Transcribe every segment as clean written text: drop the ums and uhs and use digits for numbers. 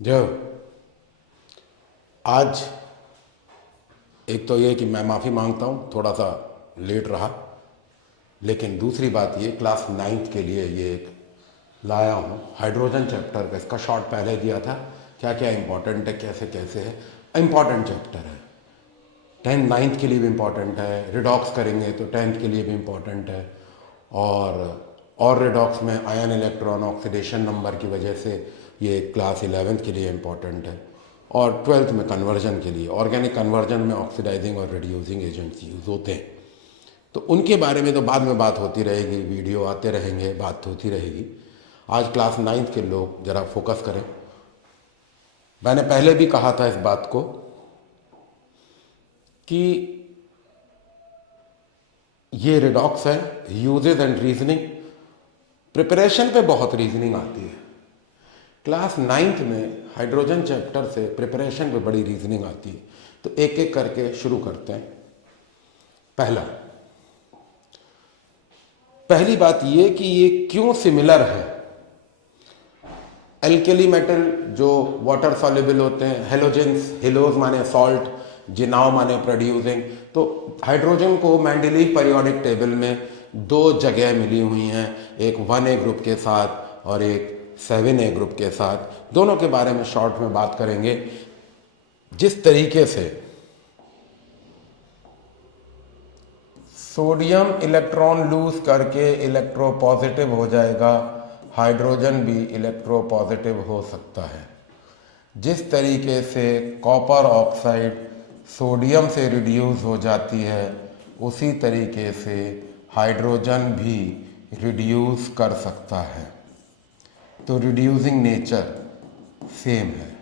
जो आज एक तो ये कि मैं माफ़ी मांगता हूँ, थोड़ा सा लेट रहा, लेकिन दूसरी बात ये क्लास 9th के लिए ये एक लाया हूँ हाइड्रोजन चैप्टर का। इसका शॉर्ट पहले दिया था, क्या क्या इंपॉर्टेंट है, कैसे कैसे है। इंपॉर्टेंट चैप्टर है, 10th 9th के लिए भी इम्पॉर्टेंट है। रिडॉक्स करेंगे तो 10th के लिए भी इम्पॉर्टेंट है। और रिडॉक्स में आयन इलेक्ट्रॉन ऑक्सीडेशन नंबर की वजह से ये क्लास 11th के लिए इम्पॉर्टेंट है। और 12th में कन्वर्जन के लिए, ऑर्गेनिक कन्वर्जन में ऑक्सीडाइजिंग और रिड्यूसिंग एजेंट्स यूज़ होते हैं, तो उनके बारे में तो बाद में बात होती रहेगी, वीडियो आते रहेंगे, बात होती रहेगी। आज क्लास 9th के लोग ज़रा फोकस करें। मैंने पहले भी कहा था इस बात को कि ये रिडॉक्स है, यूजेज एंड रीजनिंग, प्रिपरेशन पे बहुत रीजनिंग आती है। क्लास 9th में हाइड्रोजन चैप्टर से प्रिपरेशन पे बड़ी रीजनिंग आती है। तो एक एक करके शुरू करते हैं। पहली बात ये कि ये क्यों सिमिलर है। एल्केली मेटल जो वाटर सॉल्युबल होते हैं, हेलोजेंस, हेलोज माने सॉल्ट, जिनाव माने प्रोड्यूसिंग। तो हाइड्रोजन को मेंडेलीव पीरियोडिक टेबल में दो जगह मिली हुई हैं, एक 1A ग्रुप के साथ और एक 7A ग्रुप के साथ। दोनों के बारे में शॉर्ट में बात करेंगे। जिस तरीके से सोडियम इलेक्ट्रॉन लूज करके इलेक्ट्रोपॉजिटिव हो जाएगा, हाइड्रोजन भी इलेक्ट्रोपॉजिटिव हो सकता है। जिस तरीके से कॉपर ऑक्साइड सोडियम से रिड्यूस हो जाती है, उसी तरीके से हाइड्रोजन भी रिड्यूस कर सकता है। तो रिड्यूसिंग नेचर सेम है।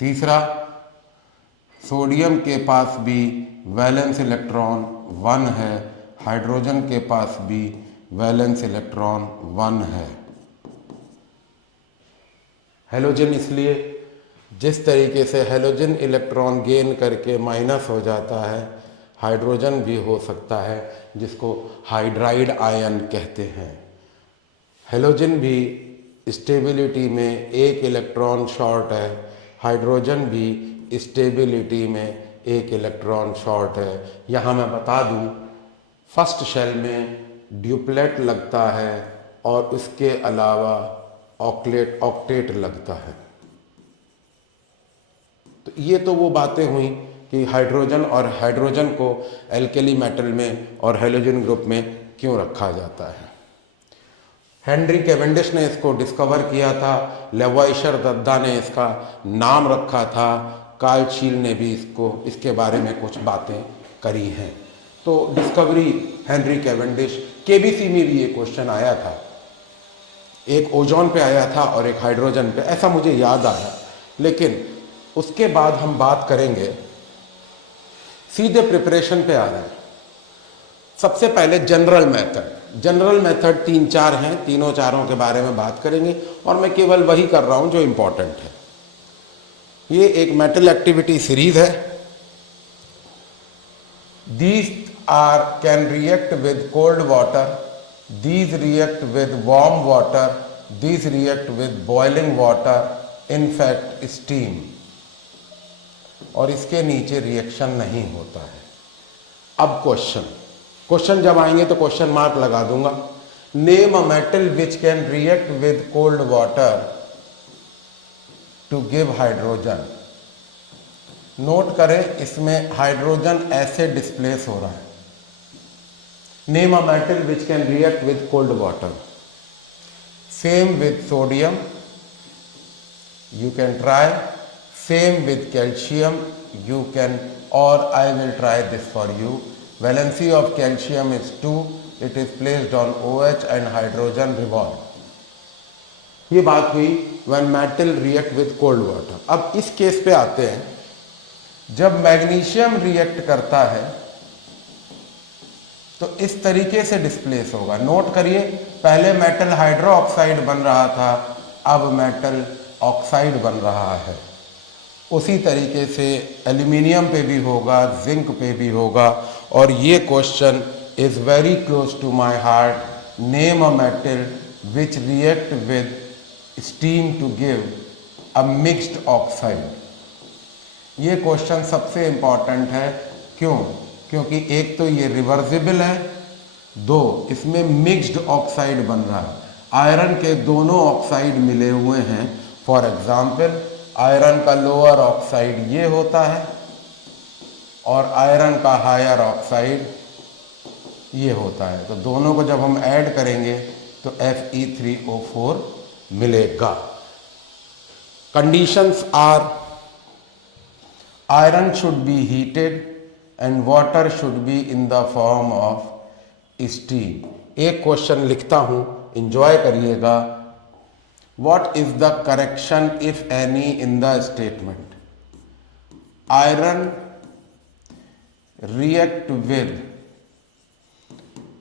तीसरा, सोडियम के पास भी वैलेंस इलेक्ट्रॉन 1 है, हाइड्रोजन के पास भी वैलेंस इलेक्ट्रॉन 1 है। हेलोजन इसलिए, जिस तरीके से हेलोजन इलेक्ट्रॉन गेन करके माइनस हो जाता है, हाइड्रोजन भी हो सकता है, जिसको हाइड्राइड आयन कहते हैं। हेलोजन भी स्टेबिलिटी में एक इलेक्ट्रॉन शॉर्ट है, हाइड्रोजन भी स्टेबिलिटी में एक इलेक्ट्रॉन शॉर्ट है। यहाँ मैं बता दूँ, फर्स्ट शेल में ड्यूप्लेट लगता है और उसके अलावा ऑक्टेट लगता है। तो ये तो वो बातें हुई कि हाइड्रोजन को एल्केली मेटल में और हेलोजन ग्रुप में क्यों रखा जाता है। हेनरी कैवेंडिश ने इसको डिस्कवर किया था, लेवॉइशर दद्दा ने इसका नाम रखा था, कार्ल शील ने भी इसके बारे में कुछ बातें करी हैं। तो डिस्कवरी हेनरी कैवेंडिश, केबीसी में भी ये क्वेश्चन आया था, एक ओजोन पे आया था और एक हाइड्रोजन पे, ऐसा मुझे याद आया। लेकिन उसके बाद हम बात करेंगे, सीधे प्रिपरेशन पे आ रहे हैं। सबसे पहले जनरल मेथड 3-4 हैं, तीनों चारों के बारे में बात करेंगे और मैं केवल वही कर रहा हूं जो इंपॉर्टेंट है। ये एक मेटल एक्टिविटी सीरीज है। These can react with cold water, these react with warm water, these react with boiling water, in fact steam, और इसके नीचे रिएक्शन नहीं होता है। अब क्वेश्चन जब आएंगे तो क्वेश्चन मार्क लगा दूंगा। Name a metal which can react with cold water to give hydrogen. Note करें, इसमें हाइड्रोजन ऐसे डिस्प्लेस हो रहा है। Name a metal which can react with cold water. Same with sodium, you can try. Same with calcium, you can, or I will try this for you. Valency of calcium is 2, it is placed on OH and hydrogen revolve. ये बात हुई when metal react with cold water. अब इस case पे आते हैं, जब magnesium react करता है तो इस तरीके से डिस्प्लेस होगा। नोट करिए, पहले मेटल हाइड्रो ऑक्साइड बन रहा था, अब मेटल ऑक्साइड बन रहा है। उसी तरीके से एल्यूमिनियम पे भी होगा, जिंक पे भी होगा। और ये question is very close to my heart name a metal which react with steam to give a mixed oxide. ये क्वेश्चन सबसे इंपॉर्टेंट है। क्यों? क्योंकि एक तो ये रिवर्सिबल है, दो इसमें मिक्स्ड ऑक्साइड बन रहा है। आयरन के दोनों ऑक्साइड मिले हुए हैं। फॉर एग्जाम्पल आयरन का लोअर ऑक्साइड ये होता है और आयरन का हायर ऑक्साइड ये होता है। तो दोनों को जब हम ऐड करेंगे तो Fe3O4 मिलेगा। Conditions are iron should be heated and water should be in the form of steam. एक क्वेश्चन लिखता हूं, एंजॉय करिएगा। What is the correction if any in the statement? Iron react with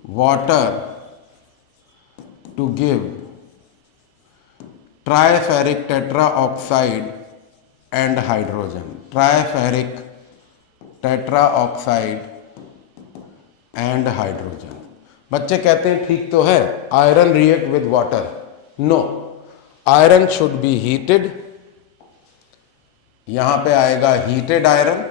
water to give triferric tetraoxide and hydrogen. Triferric tetraoxide and hydrogen. बच्चे कहते हैं ठीक तो है, iron react with water. No, iron should be heated. यहां पे आएगा heated iron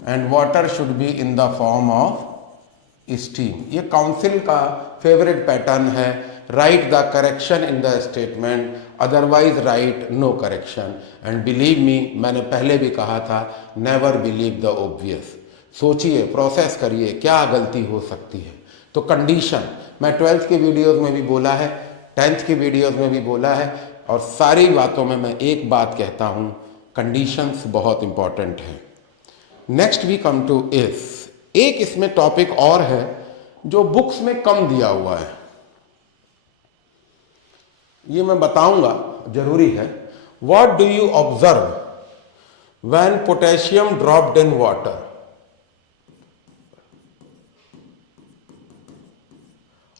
and water should be in the form of steam. ये काउंसिल का फेवरेट पैटर्न है। Write the correction in the statement, otherwise write no correction. And believe me, मैंने पहले भी कहा था, नेवर बिलीव द ऑब्वियस। सोचिए, process करिए, क्या गलती हो सकती है। तो कंडीशन मैं 12th की वीडियोस में भी बोला है, 10th की वीडियोस में भी बोला है, और सारी बातों में मैं एक बात कहता हूं, कंडीशंस बहुत इंपॉर्टेंट हैं। Next we come to if. एक इसमें टॉपिक और है जो बुक्स में कम दिया हुआ है, ये मैं बताऊंगा, जरूरी है। What do you observe when potassium dropped in water?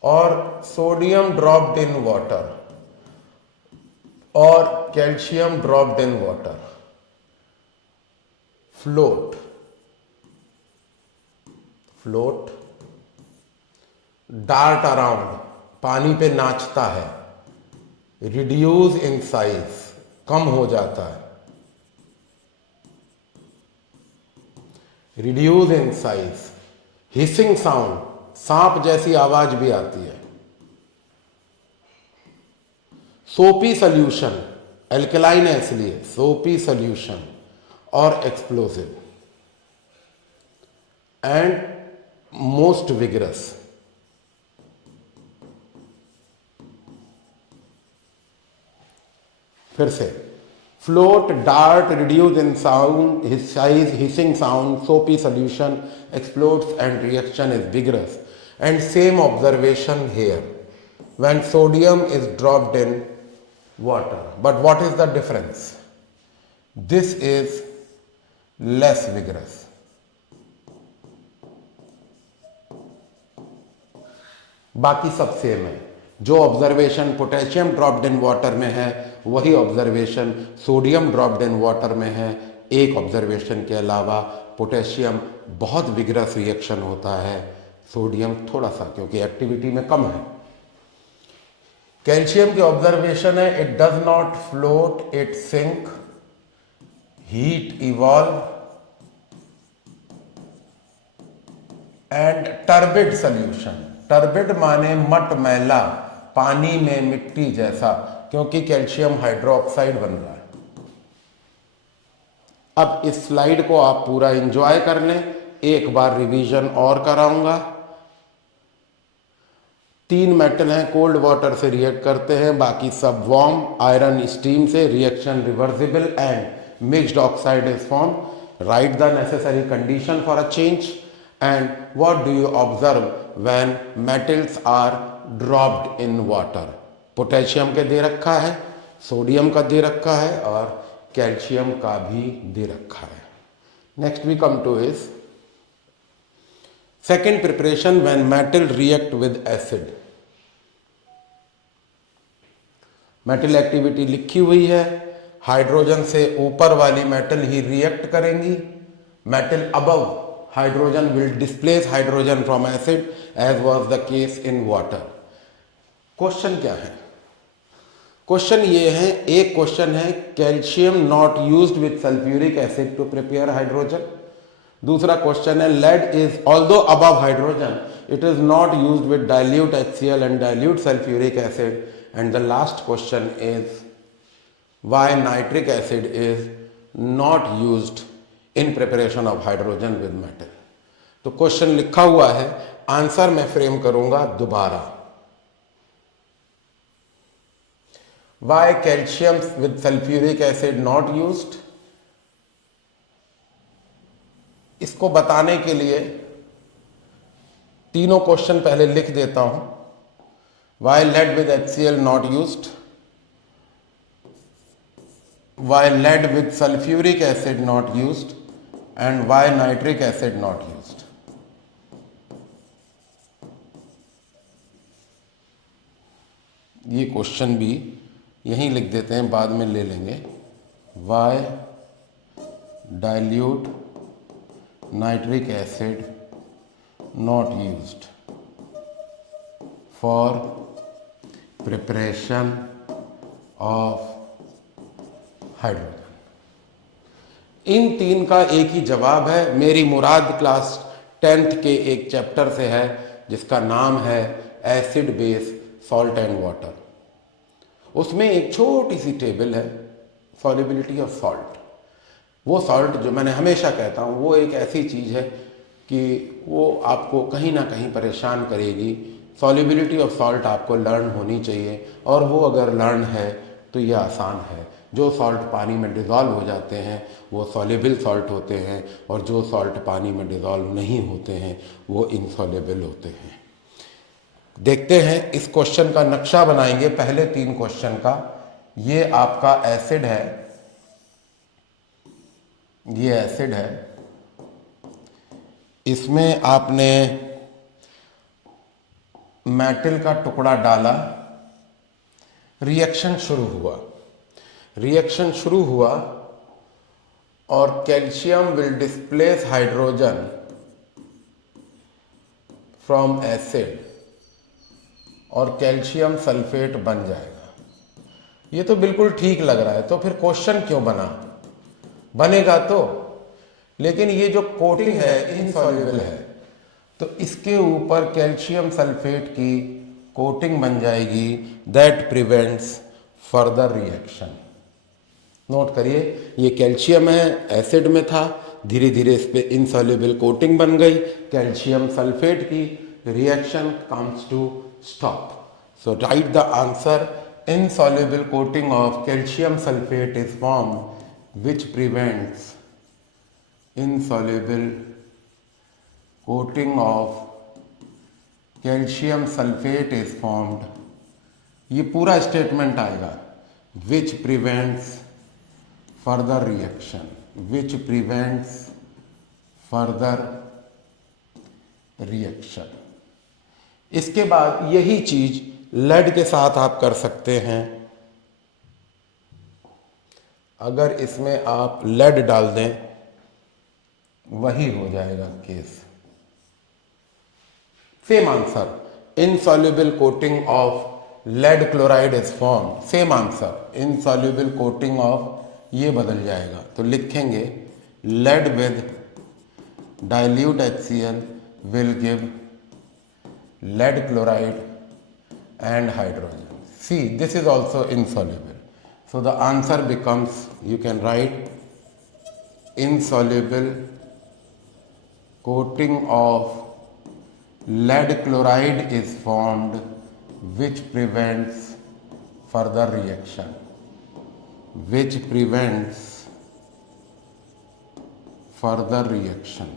और सोडियम ड्रॉप्ड इन वाटर और calcium dropped in water? Float, float, dart around, पानी पे नाचता है। रिड्यूस इन साइज, कम हो जाता है। Reduce in size. Hissing sound, सांप जैसी आवाज भी आती है। सोपी सोल्यूशन, एल्कलाइन है इसलिए सोपी सोल्यूशन। और एक्सप्लोसिव एंड मोस्ट विगरस। फिर से, float, dart, reduce in sound, size, hissing sound, soapy solution, explodes and reaction is vigorous. And same observation here when sodium is dropped in water. But what is the difference? This is less vigorous. बाकी सब same है। जो observation potassium dropped in water में है वही observation sodium dropped in water में है। एक ऑब्जर्वेशन के अलावा पोटेशियम बहुत विगरस रिएक्शन होता है, सोडियम थोड़ा सा, क्योंकि एक्टिविटी में कम है। कैल्शियम की ऑब्जर्वेशन है, it does not float, it sink, heat evolve and turbid solution. Turbid माने मट मैला, पानी में मिट्टी जैसा, क्योंकि कैल्शियम हाइड्रोक्साइड बन रहा है। अब इस स्लाइड को आप पूरा एंजॉय कर लें। एक बार रिवीजन और कराऊंगा। 3 मेटल हैं, कोल्ड वाटर से रिएक्ट करते हैं, बाकी सब वार्म। आयरन स्टीम से, reaction reversible and mixed oxide is form. Write the necessary condition for a change. And what do you observe when metals are dropped in water? Potassium के दे रखा है, सोडियम का दे रखा है और कैल्शियम का भी दे रखा है। Next we come to is second preparation when metal react with acid. Metal activity लिखी हुई है। हाइड्रोजन से ऊपर वाली मेटल ही रिएक्ट करेंगी, metal above hydrogen will displace hydrogen from acid as was the case in water. Question क्या है? क्वेश्चन ये है, एक क्वेश्चन है calcium not used with sulphuric acid to prepare hydrogen. दूसरा क्वेश्चन है lead is although above hydrogen it is not used with dilute HCl and dilute sulphuric acid. And the last question is why nitric acid is not used in preparation of hydrogen with metal. तो question लिखा हुआ है, answer मैं frame करूंगा दोबारा. Why calcium with sulfuric acid not used? इसको बताने के लिए तीनों क्वेश्चन पहले लिख देता हूं. Why lead with HCl not used? Why lead with sulfuric acid not used? And why nitric acid not used? ये क्वेश्चन भी यहीं लिख देते हैं, बाद में ले लेंगे. Why dilute nitric acid not used for preparation of hydrogen. इन तीन का एक ही जवाब है. मेरी मुराद क्लास 10th के एक चैप्टर से है जिसका नाम है acid base salt and water. उसमें एक छोटी सी टेबल है सॉल्युबिलिटी ऑफ सॉल्ट. वो सॉल्ट जो मैंने हमेशा कहता हूँ वो एक ऐसी चीज़ है कि वो आपको कहीं ना कहीं परेशान करेगी. सॉल्युबिलिटी ऑफ सॉल्ट आपको लर्न होनी चाहिए और वो अगर लर्न है तो ये आसान है. जो सॉल्ट पानी में डिज़ोल्व हो जाते हैं वो सॉल्युबल सॉल्ट होते हैं और जो सॉल्ट पानी में डिज़ोल्व नहीं होते हैं वो इनसॉल्युबल होते हैं. देखते हैं, इस क्वेश्चन का नक्शा बनाएंगे. पहले 3 क्वेश्चन का. ये आपका एसिड है, ये एसिड है. इसमें आपने मेटल का टुकड़ा डाला, रिएक्शन शुरू हुआ. रिएक्शन शुरू हुआ और calcium will displace hydrogen from acid और कैल्शियम सल्फेट बन जाएगा. ये तो बिल्कुल ठीक लग रहा है. तो फिर क्वेश्चन क्यों बना? बनेगा तो, लेकिन ये जो कोटिंग है इनसॉल्युबल है तो इसके ऊपर कैल्शियम सल्फेट की कोटिंग बन जाएगी. That prevents further reaction. Note करिए, ये कैल्शियम है, एसिड में था, धीरे धीरे इस पे इनसॉल्युबल कोटिंग बन गई. कैल्शियम सल्फेट की reaction comes to stop. So write the answer. Insoluble coating of calcium sulfate is formed which prevents insoluble coating of calcium sulfate is formed. ये पूरा स्टेटमेंट आएगा. which prevents further reaction. which prevents further reaction. इसके बाद यही चीज lead के साथ आप कर सकते हैं. अगर इसमें आप लेड डाल दें वही हो जाएगा case. Same answer. Insoluble coating of lead chloride is form. Same answer. Insoluble coating of, ये बदल जाएगा तो लिखेंगे lead with dilute HCl will give lead chloride and hydrogen. See, this is also insoluble. So the answer becomes, you can write insoluble coating of lead chloride is formed which prevents further reaction. Which prevents further reaction.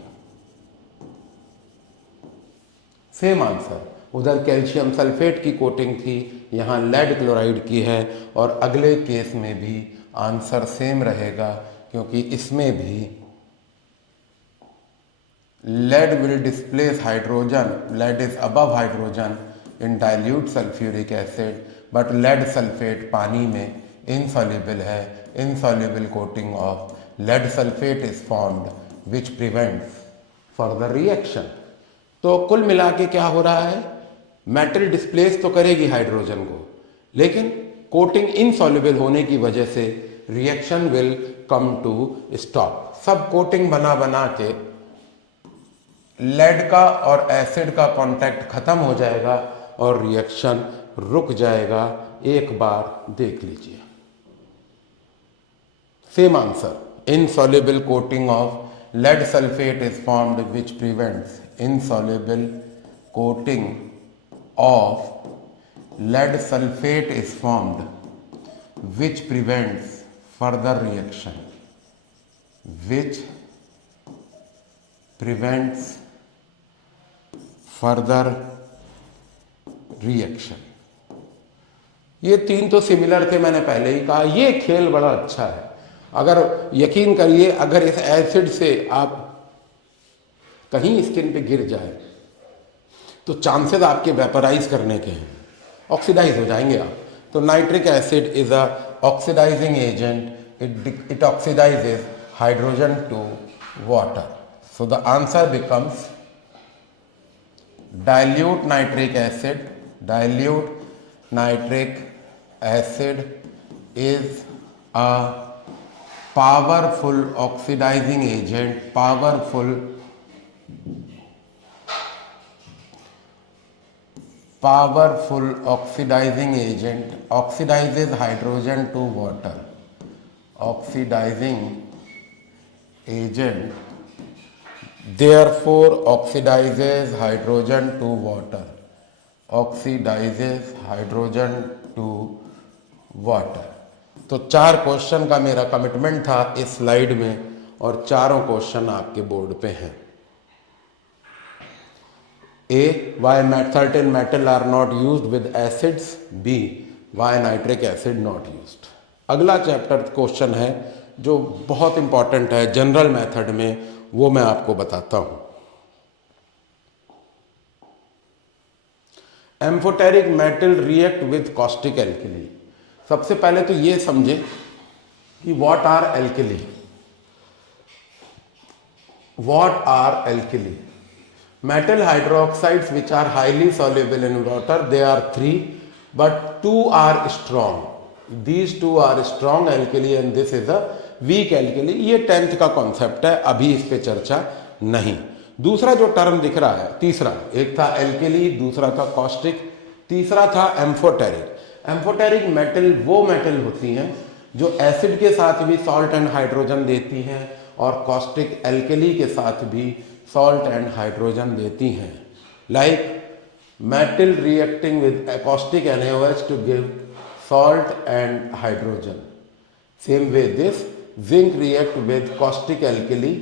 Same answer. उधर calcium sulphate की coating थी, यहाँ lead chloride की है और अगले case में भी आंसर सेम रहेगा क्योंकि इसमें भी lead will displace hydrogen. Lead is above hydrogen in dilute sulfuric acid, but lead sulfate पानी में insoluble है. Insoluble coating of lead sulfate is formed which prevents further reaction. तो कुल मिला के क्या हो रहा है, मेटल डिस्प्लेस तो करेगी हाइड्रोजन को, लेकिन कोटिंग इनसॉल्युबल होने की वजह से reaction will come to stop. सब कोटिंग बना बना के लेड का और एसिड का कांटेक्ट खत्म हो जाएगा और रिएक्शन रुक जाएगा। एक बार देख लीजिए। Same answer, insoluble coating of lead sulfate is formed which prevents insoluble coating of lead sulfate is formed which prevents further reaction, which prevents further reaction। ये तीन तो सिमिलर थे, मैंने पहले ही कहा। ये खेल बड़ा अच्छा है। अगर यकीन करिए, अगर इस एसिड से आप कहीं स्किन पे गिर जाए तो चांसेस आपके वेपराइज करने के हैं, ऑक्सीडाइज हो जाएंगे आप। तो nitric acid is a oxidising agent, it oxidises hydrogen to water. So the answer becomes dilute nitric acid। dilute nitric acid is a powerful oxidizing agent, powerful oxidizing agent, oxidizes hydrogen to water, oxidizing agent, therefore oxidizes hydrogen to water, oxidizes hydrogen to water। तो 4 question का मेरा commitment था इस slide में और चारों question आपके board पे हैं। A, why certain metal are not used with acids। B, why nitric acid not used। अगला चैप्टर क्वेश्चन है जो बहुत इंपॉर्टेंट है जनरल मेथड में, वो मैं आपको बताता हूं। Amphoteric metal react with caustic alkali. सबसे पहले तो ये समझे कि what are alkali. What are alkali? Metal hydroxides which are highly soluble in water, they are 3 but 2 are strong। these 2 are strong alkali and this is a weak alkali। ये 10th का concept है, अभी इस पे चर्चा नहीं। दूसरा जो टर्म दिख रहा है, तीसरा, एक था एल्कली, दूसरा था कॉस्टिक, तीसरा था एम्फोटेरिक। एम्फोटेरिक मेटल वो मेटल होती हैं जो एसिड के साथ भी सॉल्ट एंड हाइड्रोजन देती हैं और कॉस्टिक एल्कली के साथ भी सॉल्ट एंड हाइड्रोजन देती हैं। Like metal reacting with caustic NaOH to give salt and hydrogen। Same way this zinc react with caustic alkali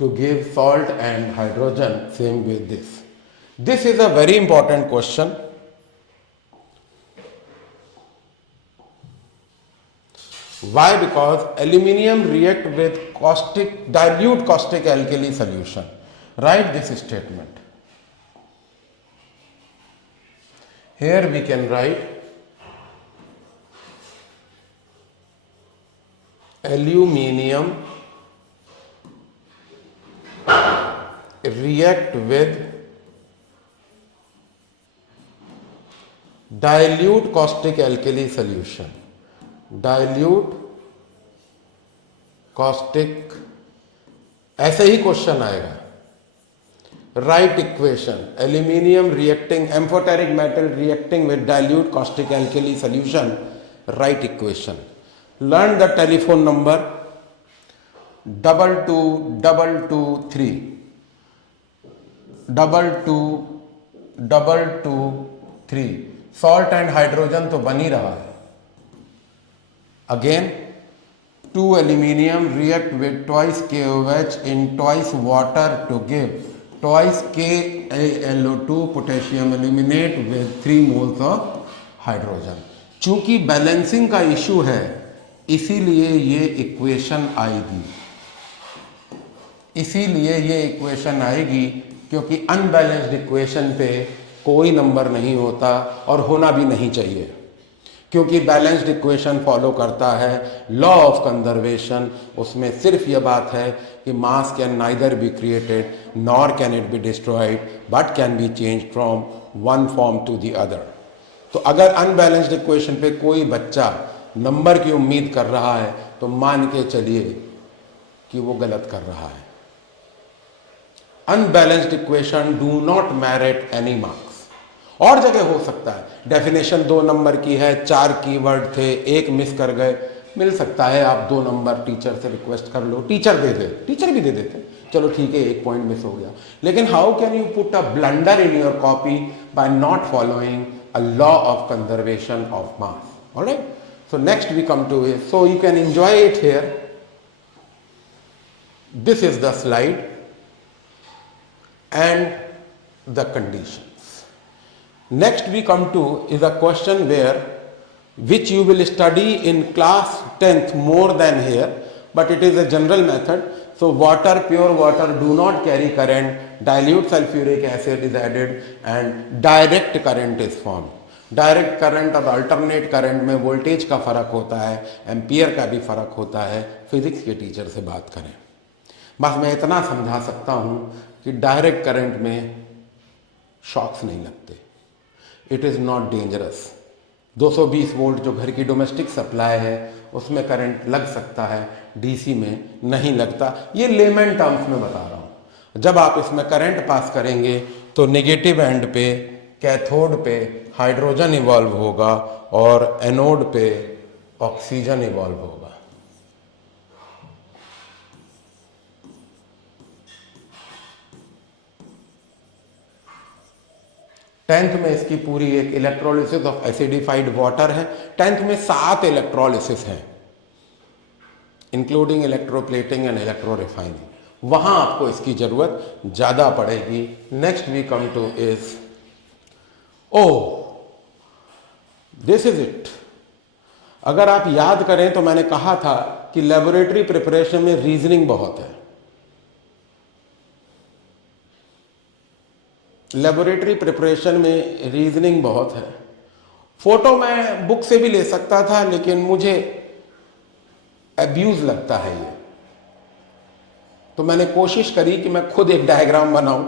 to give salt and hydrogen, same with this। This is a very important question। Why? Because aluminium react with caustic, dilute caustic alkali solution। Write this statement। Here we can write aluminium react with dilute caustic alkali solution। dilute caustic, ऐसे ही question आएगा। Right equation, aluminium reacting, amphoteric metal reacting with dilute caustic alkali solution, right equation. Learn the telephone number 2223 2223। Salt and hydrogen तो बन ही रहा है। Again 2 aluminium react with twice KOH in twice water to give twice KaLO2 potassium aluminate with 3 moles of hydrogen। चूंकि balancing का issue है इसीलिए ये equation आएगी, इसीलिए ये इक्वेशन आएगी, क्योंकि अनबैलेंस्ड इक्वेशन पे कोई नंबर नहीं होता और होना भी नहीं चाहिए। क्योंकि बैलेंस्ड इक्वेशन फॉलो करता है लॉ ऑफ कंजर्वेशन। उसमें सिर्फ यह बात है कि mass can neither be created nor can it be destroyed but can be change from one form to the other. तो अगर अनबैलेंस्ड इक्वेशन पे कोई बच्चा नंबर की उम्मीद कर रहा है तो मान के चलिए कि वो गलत कर रहा है। Unbalanced equation do not merit any marks. और जगह हो सकता है डेफिनेशन 2 नंबर की है, 4 कीवर्ड थे, 1 मिस कर गए, मिल सकता है आप 2 नंबर टीचर से रिक्वेस्ट कर लो, टीचर दे दे, टीचर भी दे देते, चलो ठीक है 1 पॉइंट मिस हो गया। लेकिन how can you put a blunder in your copy bye not following a law of conservation of mass? All right, so next we come to it, so you can enjoy it here. This is the slide and the conditions. Next we come to is a question where which you will study in class 10th more than here, but it is a general method. So water, pure water do not carry current, dilute sulfuric acid is added and direct current is formed. Direct current और alternate current में voltage का फर्क होता है, ampere का भी फर्क होता है। फिजिक्स के टीचर से बात करें। बस मैं इतना समझा सकता हूं कि डायरेक्ट करंट में शॉक्स नहीं लगते, it is not dangerous. 220 volt जो घर की डोमेस्टिक सप्लाई है उसमें करंट लग सकता है, डीसी में नहीं लगता। ये लेमन टर्म्स में बता रहा हूँ। जब आप इसमें करंट पास करेंगे तो नेगेटिव एंड पे कैथोड पे हाइड्रोजन इवॉल्व होगा और एनोड पे ऑक्सीजन इवॉल्व होगा। टेंथ में इसकी पूरी एक इलेक्ट्रोलिसिस ऑफ एसिडिफाइड वाटर है। टेंथ में 7 इलेक्ट्रोलिसिस हैं including electroplating and electro refining. वहां आपको इसकी जरूरत ज्यादा पड़ेगी। Next we come to is this is it. अगर आप याद करें तो मैंने कहा था कि लेबोरेटरी प्रिपरेशन में रीजनिंग बहुत है। लेबोरेटरी प्रिपरेशन में रीजनिंग बहुत है। फोटो मैं बुक से भी ले सकता था लेकिन मुझे अब्यूज लगता है ये, तो मैंने कोशिश करी कि मैं खुद एक डायग्राम बनाऊं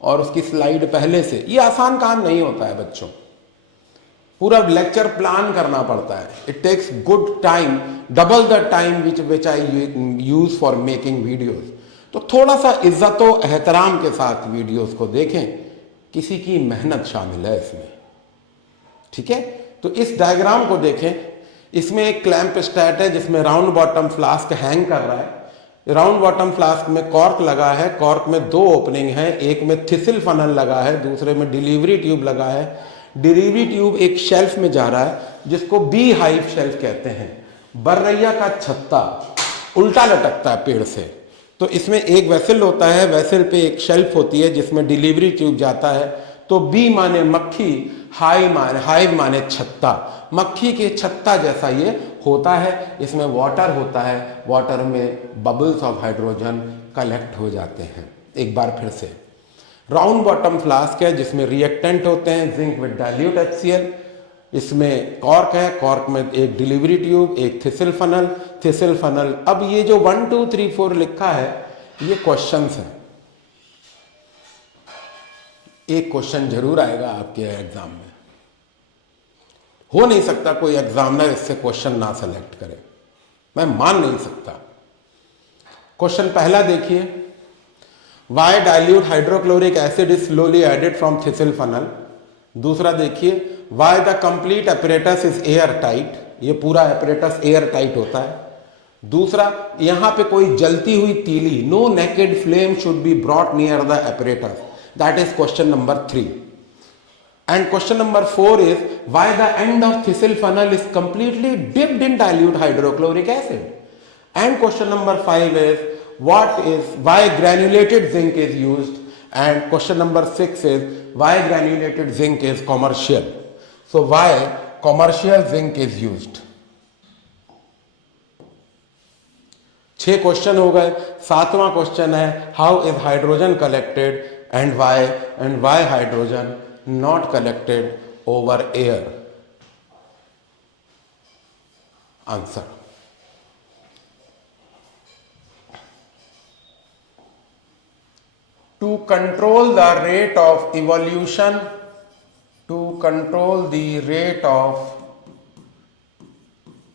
और उसकी स्लाइड पहले से। ये आसान काम नहीं होता है बच्चों, पूरा लेक्चर प्लान करना पड़ता है। It takes good time, double the time which I use for making videos. तो थोड़ा सा इज्जत और एहतराम के साथ वीडियोस को देखें, किसी की मेहनत शामिल है इसमें, ठीक है। तो इस डायग्राम को देखें, इसमें एक क्लैंप स्टैट है जिसमें राउंड बॉटम फ्लास्क हैंग कर रहा है। राउंड बॉटम फ्लास्क में कॉर्क लगा है, कॉर्क में 2 ओपनिंग है, एक में थिसिल फनल लगा है, दूसरे में डिलीवरी ट्यूब लगा है। डिलीवरी ट्यूब एक शेल्फ में जा रहा है जिसको बी हाइव शेल्फ कहते हैं। बर्रैया का छत्ता उल्टा लटकता है पेड़ से, तो इसमें एक वेसल होता है, वेसल पे एक शेल्फ होती है जिसमें डिलीवरी ट्यूब जाता है। तो बी माने मक्खी, हाइव माने छत्ता। मक्खी के छत्ता जैसा ये होता है। इसमें वाटर होता है, वाटर में बबल्स ऑफ हाइड्रोजन कलेक्ट हो जाते हैं। एक बार फिर से, राउंड बॉटम फ्लास्क है जिसमें रिएक्टेंट होते हैं जिंक विद डाइल्यूट HCl। इसमें कॉर्क है, कॉर्क में एक डिलीवरी ट्यूब, एक थिसिल फनल। अब ये जो 1 2 3 4 लिखा है ये क्वेश्चंस हैं। एक क्वेश्चन जरूर आएगा आपके एग्जाम में। हो नहीं सकता कोई एग्जामिनर इससे क्वेश्चन ना सेलेक्ट करे, मैं मान नहीं सकता। क्वेश्चन पहला देखिए, why dilute hydrochloric acid is slowly added from thistle funnel. दूसरा देखिए, why the complete apparatus is air tight. ये पूरा एपरेटस एयर टाइट होता है। दूसरा, यहां पे कोई जलती हुई तीली, no naked flame should be brought near the apparatus. That is question number 3। And question number 4 is why the end of thistle funnel is completely dipped in dilute hydrochloric acid. And question number 5 is why granulated zinc is used. And question number 6 is why granulated zinc is commercial. So why commercial zinc is used. 6 question हो गए। 7वां question है how is hydrogen collected and why hydrogen not collected over air. Answer. To control the rate of evolution, to control the rate of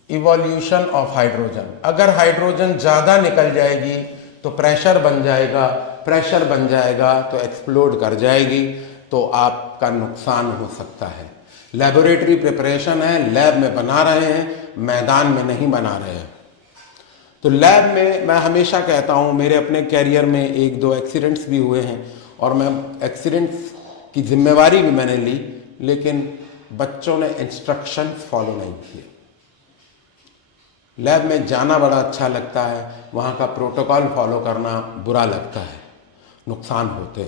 evolution of hydrogen, अगर hydrogen ज़्यादा निकल जाएगी तो pressure बन जाएगा, प्रेशर बन जाएगा तो एक्सप्लोड कर जाएगी, तो आपका नुकसान हो सकता है। लेबोरेटरी प्रिपरेशन है, लैब में बना रहे हैं, मैदान में नहीं बना रहे हैं। तो लैब में मैं हमेशा कहता हूँ, मेरे अपने कैरियर में एक दो एक्सीडेंट्स भी हुए हैं और मैं एक्सीडेंट्स की जिम्मेवारी भी मैंने ली, लेकिन बच्चों ने इंस्ट्रक्शंस फॉलो नहीं किए। लैब में जाना बड़ा अच्छा लगता है, वहाँ का प्रोटोकॉल फॉलो करना बुरा लगता है, नुकसान होते।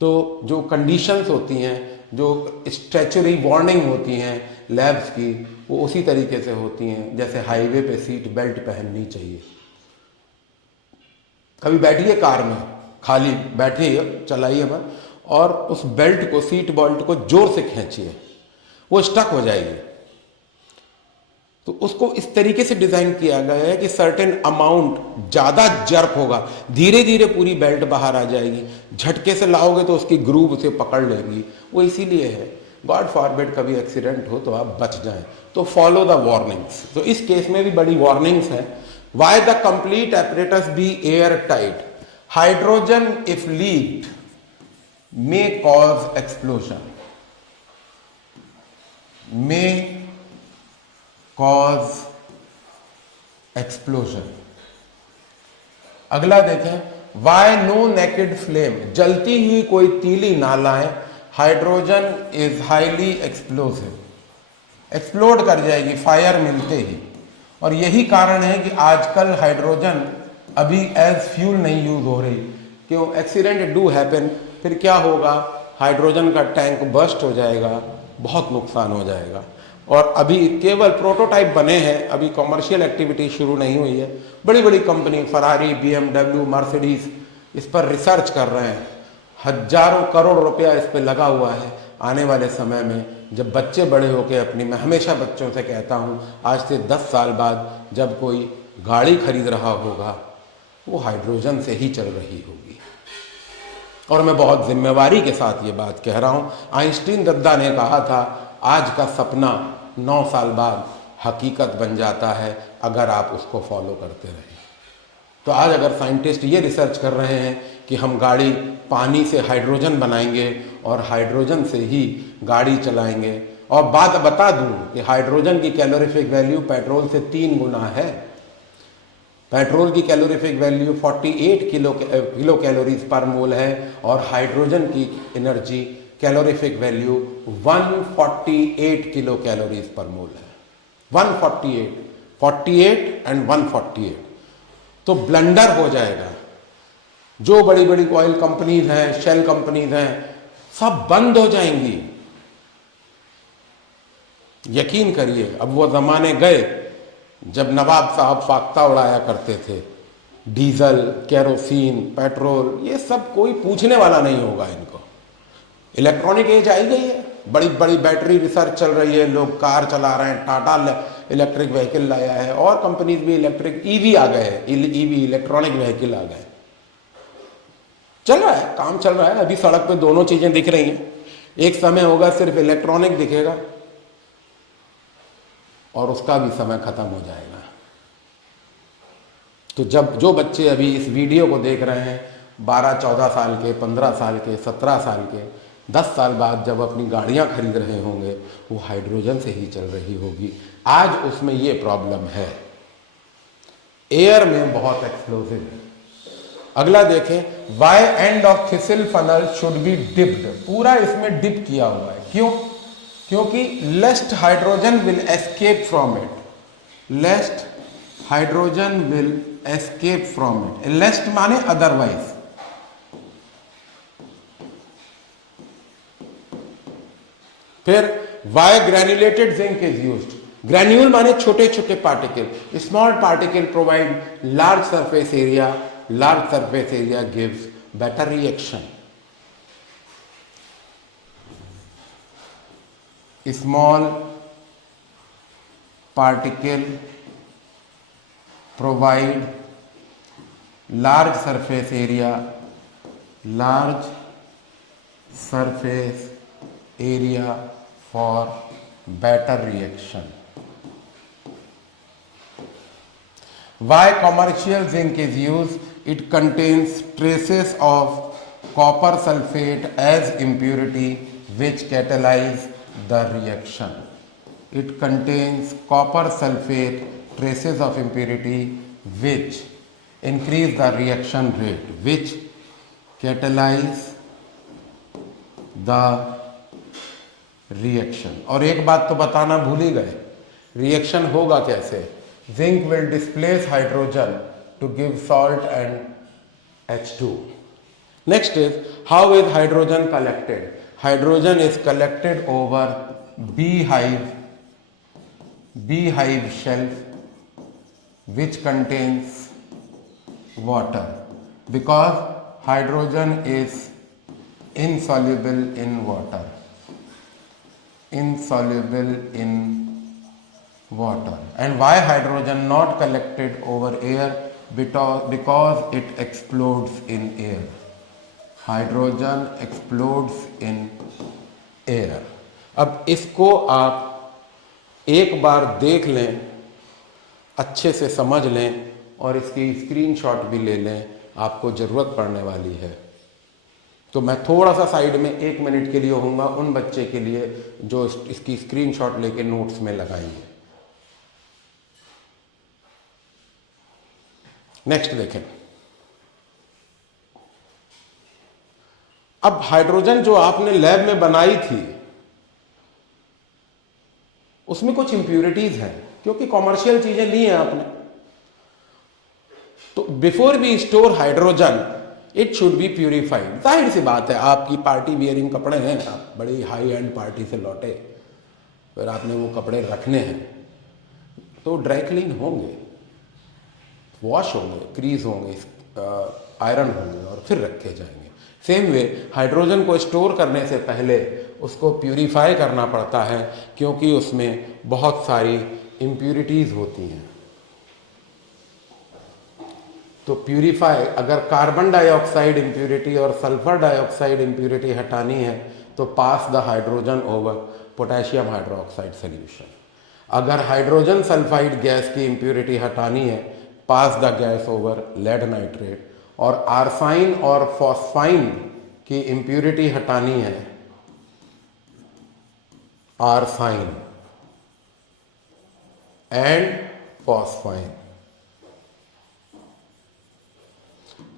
तो जो कंडीशंस होती हैं, जो स्टैच्यूटरी वार्निंग होती हैं लैब्स की, वो उसी तरीके से होती हैं जैसे हाईवे पे सीट बेल्ट पहननी चाहिए। कभी बैठिए कार में, खाली बैठिए, चलाइए बस, और उस बेल्ट को, सीट बेल्ट को जोर से खींचिए, वो स्टक हो जाएगी। तो उसको इस तरीके से डिजाइन किया गया है कि सर्टेन अमाउंट ज्यादा जर्क होगा, धीरे धीरे पूरी बेल्ट बाहर आ जाएगी, झटके से लाओगे तो उसकी ग्रूव उसे पकड़ लेगी। वो इसीलिए है, गॉड फॉरबिड कभी एक्सीडेंट हो तो आप बच जाएं। तो फॉलो द वार्निंग्स। तो इस केस में भी बड़ी वार्निंग्स है। Why the complete apparatus be air tight, hydrogen if leaked may cause explosion, may cause explosion. अगला देखें, वाई नो नेकेड फ्लेम, जलती हुई कोई तीली ना लाएं, hydrogen is highly explosive, explode कर जाएगी फायर मिलते ही। और यही कारण है कि आजकल हाइड्रोजन अभी एज फ्यूल नहीं यूज हो रही। क्यों? एक्सीडेंट डू हैपन, फिर क्या होगा, हाइड्रोजन का टैंक बर्स्ट हो जाएगा, बहुत नुकसान हो जाएगा। और अभी केवल प्रोटोटाइप बने हैं, अभी कॉमर्शियल एक्टिविटी शुरू नहीं हुई है। बड़ी बड़ी कंपनी फरारी, BMW, मर्सिडीज इस पर रिसर्च कर रहे हैं, हजारों करोड़ रुपया इस पर लगा हुआ है। आने वाले समय में जब बच्चे बड़े होकर अपनी, मैं हमेशा बच्चों से कहता हूँ, आज से 10 साल बाद जब कोई गाड़ी खरीद रहा होगा वो हाइड्रोजन से ही चल रही होगी। और मैं बहुत जिम्मेवारी के साथ ये बात कह रहा हूँ। आइंस्टीन दद्दा ने कहा था, आज का सपना 9 साल बाद हकीकत बन जाता है अगर आप उसको फॉलो करते रहें। तो आज अगर साइंटिस्ट ये रिसर्च कर रहे हैं कि हम गाड़ी पानी से हाइड्रोजन बनाएंगे और हाइड्रोजन से ही गाड़ी चलाएंगे, और बात बता दूं कि हाइड्रोजन की कैलोरीफिक वैल्यू पेट्रोल से 3 गुना है। पेट्रोल की कैलोरीफिक वैल्यू 48 किलो कैलोरीज पर मोल है और हाइड्रोजन की energy calorific value 148 kilo calories पर मोल है। 148, 48 एंड 148। तो ब्लंडर हो जाएगा। जो बड़ी बड़ी ऑयल कंपनीज हैं, शेल कंपनीज हैं, सब बंद हो जाएंगी। यकीन करिए, अब वो जमाने गए जब नवाब साहब फाख्ता उड़ाया करते थे। डीजल, केरोसिन, पेट्रोल, ये सब कोई पूछने वाला नहीं होगा इनको। इलेक्ट्रॉनिक एज आई गई है, बड़ी बड़ी बैटरी रिसर्च चल रही है, लोग कार चला रहे हैं, टाटा इलेक्ट्रिक व्हीकल लाया है, और कंपनीज भी इलेक्ट्रिक ईवी आ गए हैं, ईवी इलेक्ट्रॉनिक व्हीकल आ गए। चल रहा है, काम चल रहा है। अभी सड़क पे दोनों चीजें दिख रही हैं। एक समय होगा सिर्फ इलेक्ट्रॉनिक दिखेगा और उसका भी समय खत्म हो जाएगा। तो जब जो बच्चे अभी इस वीडियो को देख रहे हैं, 12-14 साल के, 15 साल के, 17 साल के, 10 साल बाद जब अपनी गाड़ियां खरीद रहे होंगे, वो हाइड्रोजन से ही चल रही होगी। आज उसमें ये प्रॉब्लम है, एयर में बहुत एक्सप्लोसिव है। अगला देखें, why end of thistle funnel should be dipped, पूरा इसमें डिप किया हुआ है। क्यों? क्योंकि lest hydrogen will escape from it, lest hydrogen will escape from it. Lest माने अदरवाइज। फिर why granulated zinc is used, granule माने छोटे छोटे particle, small particle provide large surface area, large surface area gives better reaction. Small particle provide large surface area for better reaction. Why commercial zinc is used? It contains traces of copper sulfate as impurity which catalyze the reaction. It contains copper sulfate traces of impurity which increase the reaction rate, which catalyze the reaction. और एक बात तो बताना भूल ही गए, reaction होगा कैसे? Zinc will displace hydrogen to give salt and H2. Next is, how is hydrogen collected? Hydrogen is collected over beehive shelf which contains water, because hydrogen is insoluble in water. And why hydrogen not collected over air? Because it explodes in air. Hydrogen explodes in air. अब इसको आप एक बार देख लें, अच्छे से समझ लें और इसकी स्क्रीनशॉट भी ले लें, आपको ज़रूरत पड़ने वाली है। तो मैं थोड़ा सा साइड में 1 मिनट के लिए होऊंगा उन बच्चे के लिए जो इसकी स्क्रीनशॉट लेके नोट्स में लगाएंगे। नेक्स्ट देखें। अब हाइड्रोजन जो आपने लैब में बनाई थी उसमें कुछ इंप्यूरिटीज हैं, क्योंकि कॉमर्शियल चीजें ली हैं आपने। तो before we store hydrogen it should be purified. जाहिर सी बात है, आपकी पार्टी वियरिंग कपड़े हैं, आप बड़ी हाई एंड पार्टी से लौटे, फिर आपने वो कपड़े रखने हैं तो ड्राई क्लीन होंगे, वॉश होंगे, क्रीज होंगे, आयरन होंगे और फिर रखे जाएंगे। सेम वे हाइड्रोजन को स्टोर करने से पहले उसको प्यूरिफाई करना पड़ता है, क्योंकि उसमें बहुत सारी इम्प्यूरिटीज होती हैं। तो प्यूरिफाई, अगर कार्बन डाइऑक्साइड इम्प्यूरिटी और सल्फर डाइऑक्साइड इम्प्यूरिटी हटानी है तो pass the hydrogen over potassium hydroxide solution. अगर हाइड्रोजन सल्फाइड गैस की इम्प्यूरिटी हटानी है, pass the gas over lead nitrate. और आर्साइन और फॉस्फाइन की इम्प्यूरिटी हटानी है, आर्साइन एंड फॉस्फाइन,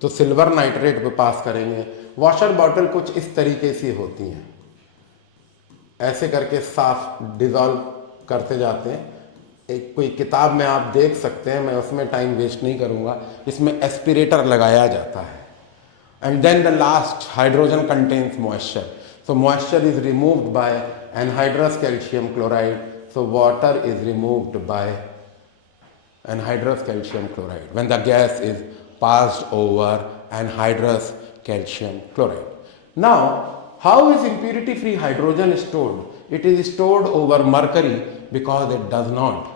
तो सिल्वर नाइट्रेट पे पास करेंगे। वॉशर बॉटल कुछ इस तरीके से होती हैं, ऐसे करके साफ डिजॉल्व करते जाते हैं। एक कोई किताब में आप देख सकते हैं, मैं उसमें टाइम वेस्ट नहीं करूंगा। इसमें एस्पिरेटर लगाया जाता है and then the last hydrogen contains moisture, so moisture is removed by anhydrous calcium chloride, so water is removed by anhydrous calcium chloride when the gas is passed over anhydrous calcium chloride. Now, how is impurity free hydrogen stored? It is stored over mercury because it does not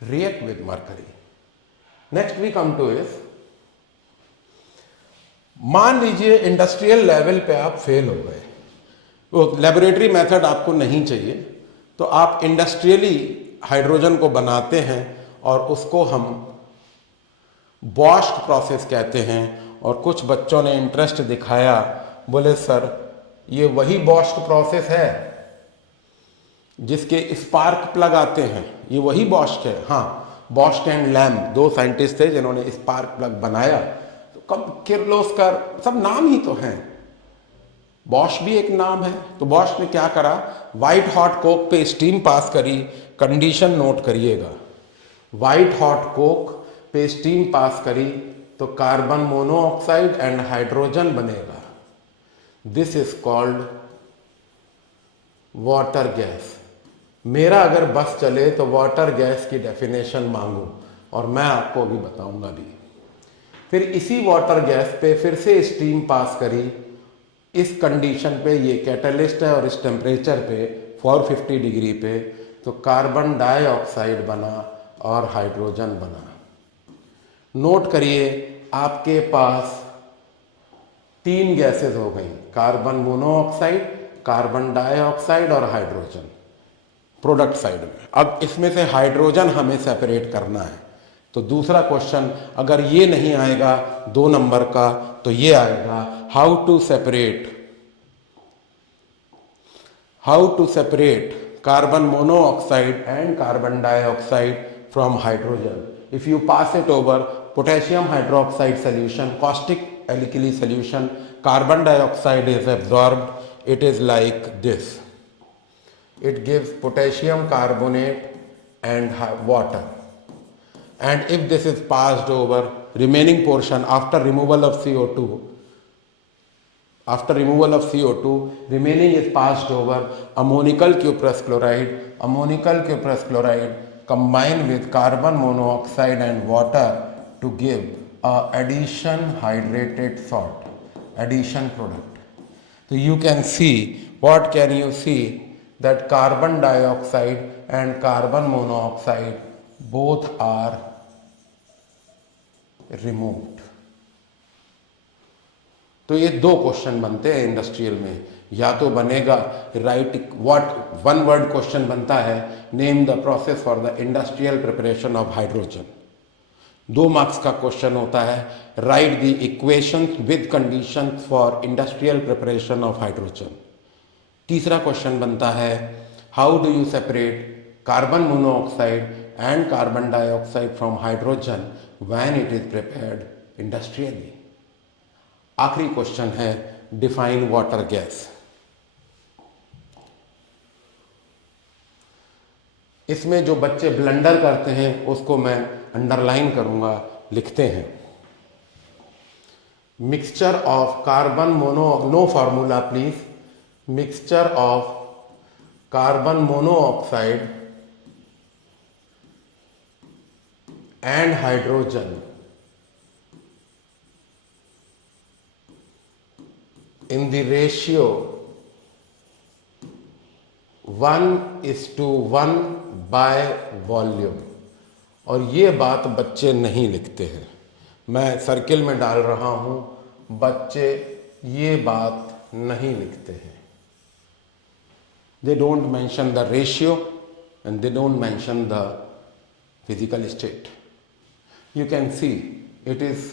react with mercury. Next we come to is, मान लीजिए industrial level पे आप fail हो गए, वो laboratory method आपको नहीं चाहिए, तो आप इंडस्ट्रियली हाइड्रोजन को बनाते हैं और उसको हम बॉश्ड प्रोसेस कहते हैं। और कुछ बच्चों ने इंटरेस्ट दिखाया, बोले सर ये वही बॉश्ड प्रोसेस है जिसके स्पार्क प्लग आते हैं, ये वही बॉश्ड है। हाँ, बॉश्ड एंड लैम्ब दो साइंटिस्ट थे जिन्होंने स्पार्क प्लग बनाया। तो कब किर्लोस्कर, सब नाम ही तो हैं, बॉश भी एक नाम है। तो बॉश ने क्या करा, व्हाइट हॉट कोक पे स्टीम पास करी। कंडीशन नोट करिएगा, व्हाइट हॉट कोक पे स्टीम पास करी तो कार्बन मोनोऑक्साइड एंड हाइड्रोजन बनेगा। This is called water gas. मेरा अगर बस चले तो वाटर गैस की डेफिनेशन मांगू और मैं आपको अभी बताऊंगा भी। फिर इसी वाटर गैस पे फिर से स्टीम पास करी, इस कंडीशन पे, ये कैटलिस्ट है और इस टेम्परेचर पे 450 डिग्री पे, तो कार्बन डाइऑक्साइड बना और हाइड्रोजन बना। नोट करिए, आपके पास 3 गैसेस हो गई, कार्बन मोनोऑक्साइड, कार्बन डाइऑक्साइड और हाइड्रोजन प्रोडक्ट साइड में। अब इसमें से हाइड्रोजन हमें सेपरेट करना है। तो दूसरा क्वेश्चन अगर ये नहीं आएगा 2 नंबर का, तो ये आएगा how to separate carbon monoxide and carbon dioxide from hydrogen. If you pass it over potassium hydroxide solution, caustic alkali solution, carbon dioxide is absorbed, it is like this. It gives potassium carbonate and water. And if this is passed over, remaining portion after removal of CO2, remaining is passed over ammonical cuprous chloride. Ammonical cuprous chloride combined with carbon monoxide and water to give a addition hydrated salt, addition product. So you can see, what can you see, that carbon dioxide and carbon monoxide both are removed. तो ये 2 question बनते हैं industrial में। या तो बनेगा right what, 1 word question बनता है, name the process for the industrial preparation of hydrogen. 2 marks का क्वेश्चन होता है, write the equation with condition for industrial preparation of hydrogen. तीसरा क्वेश्चन बनता है, how do you separate carbon monoxide and carbon dioxide from hydrogen when it is prepared industrially. आखिरी question है, define water gas. इसमें जो बच्चे blunder करते हैं उसको मैं अंडरलाइन करूंगा, लिखते हैं, mixture of carbon mono, no formula please, mixture of carbon monoxide and hydrogen in the ratio 1:1 by volume। और ये बात बच्चे नहीं लिखते हैं, मैं सर्किल में डाल रहा हूं, बच्चे ये बात नहीं लिखते हैं। They don't mention the ratio and they don't mention the physical state. You can see it is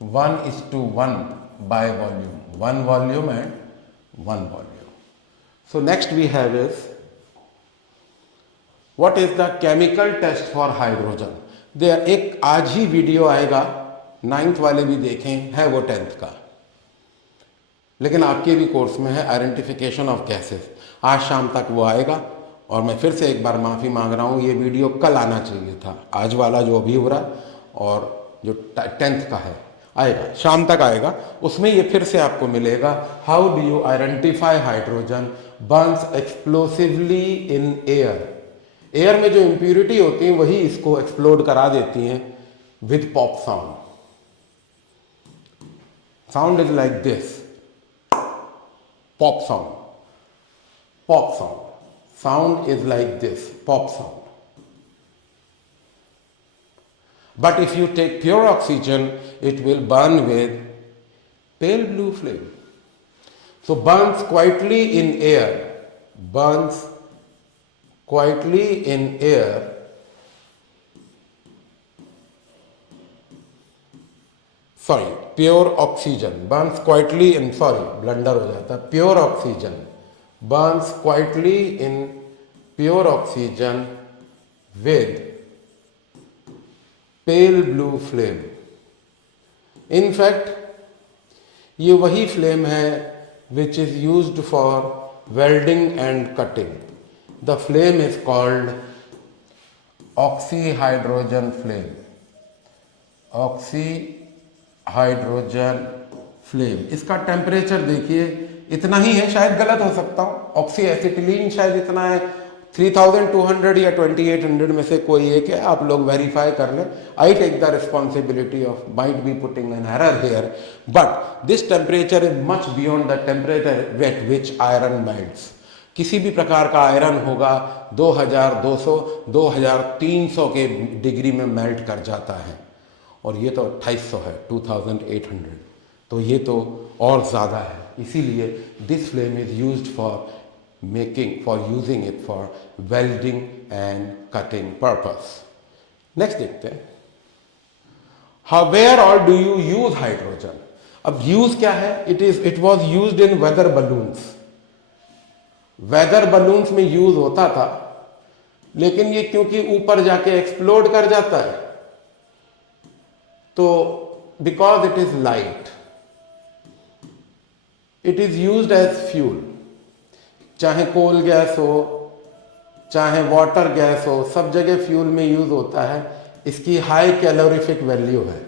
1:1 by volume, 1 volume and 1 volume. So next we have is, what is the chemical test for hydrogen? there एक आज ही video आएगा, 9th वाले भी देखें, है वो 10th का, लेकिन आपके भी कोर्स में है आइडेंटिफिकेशन ऑफ गैसेस। आज शाम तक वो आएगा और मैं फिर से एक बार माफ़ी मांग रहा हूँ, ये वीडियो कल आना चाहिए था, आज वाला जो अभी हो रहा और जो 10th का है आएगा, शाम तक आएगा। उसमें ये फिर से आपको मिलेगा, how do you identify hydrogen Burns explosively in air. Air में जो इम्प्यूरिटी होती है वही इसको एक्सप्लोड करा देती हैं with pop sound. Sound is like this, pop sound, pop sound, sound is like this, pop sound. But if you take pure oxygen, it will burn with pale blue flame. So burns quietly in air, burns quietly in air, sorry, pure oxygen burns quietly in, sorry, blunder हो जाता, pure oxygen burns quietly in pure oxygen with pale blue flame. In fact ये वही flame है which is used for welding and cutting. The flame is called oxy hydrogen flame, oxy hydrogen flame. इसका temperature देखिए इतना ही है, शायद गलत हो सकता हूं, ऑक्सी एसिटिलीन शायद इतना है, 3200 या 2800 में से कोई एक है, आप लोग वेरीफाई कर लें। I take the responsibility of might be putting an error here, but this temperature is much beyond the temperature at which iron melts. किसी भी प्रकार का आयरन होगा 2200 2300 के डिग्री में मेल्ट कर जाता है, और ये तो 2800 है, 2800, तो ये तो और ज़्यादा है। इसीलिए this flame is used for using it for welding and cutting purpose. Next देखते हैं, हाउ वेयर और डू यू यूज हाइड्रोजन। अब यूज क्या है, it was used in weather balloons. Weather balloons में यूज होता था, लेकिन ये क्योंकि ऊपर जाके एक्सप्लोड कर जाता है, तो because it is light, it is used as fuel. चाहे कोल गैस हो, चाहे वाटर गैस हो, सब जगह फ्यूल में यूज होता है। इसकी हाई कैलोरीफिक वैल्यू है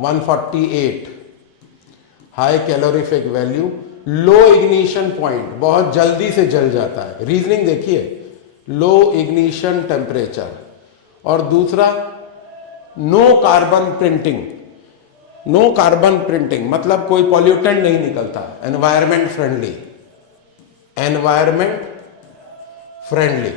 148, हाई कैलोरीफिक वैल्यू, लो इग्निशन पॉइंट, बहुत जल्दी से जल जाता है। रीजनिंग देखिए, लो इग्निशन टेम्परेचर, और दूसरा no carbon printing. No carbon printing मतलब कोई पॉल्यूटेंट नहीं निकलता, एनवायरमेंट फ्रेंडली, एनवायरमेंट फ्रेंडली।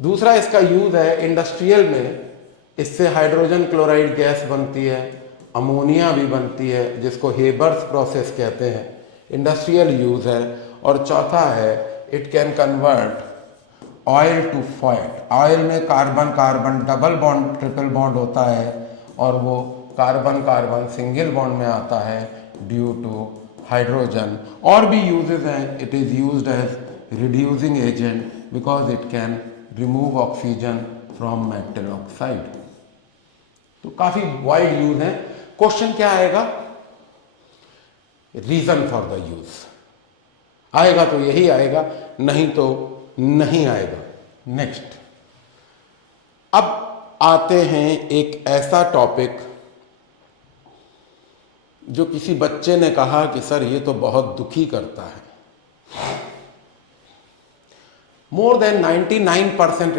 दूसरा इसका यूज है इंडस्ट्रियल में, इससे हाइड्रोजन क्लोराइड गैस बनती है, अमोनिया भी बनती है, जिसको हेबर्स प्रोसेस कहते हैं, इंडस्ट्रियल यूज है। और चौथा है it can convert oil to fat. Oil में carbon carbon double bond triple bond होता है, और वो कार्बन कार्बन सिंगल बॉन्ड में आता है ड्यू टू हाइड्रोजन। और भी यूजेस हैं, it is used as reducing agent because it can remove oxygen from metal oxide. तो काफी वाइड यूज है। क्वेश्चन क्या आएगा, रीजन फॉर द यूज आएगा तो यही आएगा, नहीं तो नहीं आएगा। नेक्स्ट, अब आते हैं एक ऐसा टॉपिक जो किसी बच्चे ने कहा कि सर ये तो बहुत दुखी करता है। More than 99%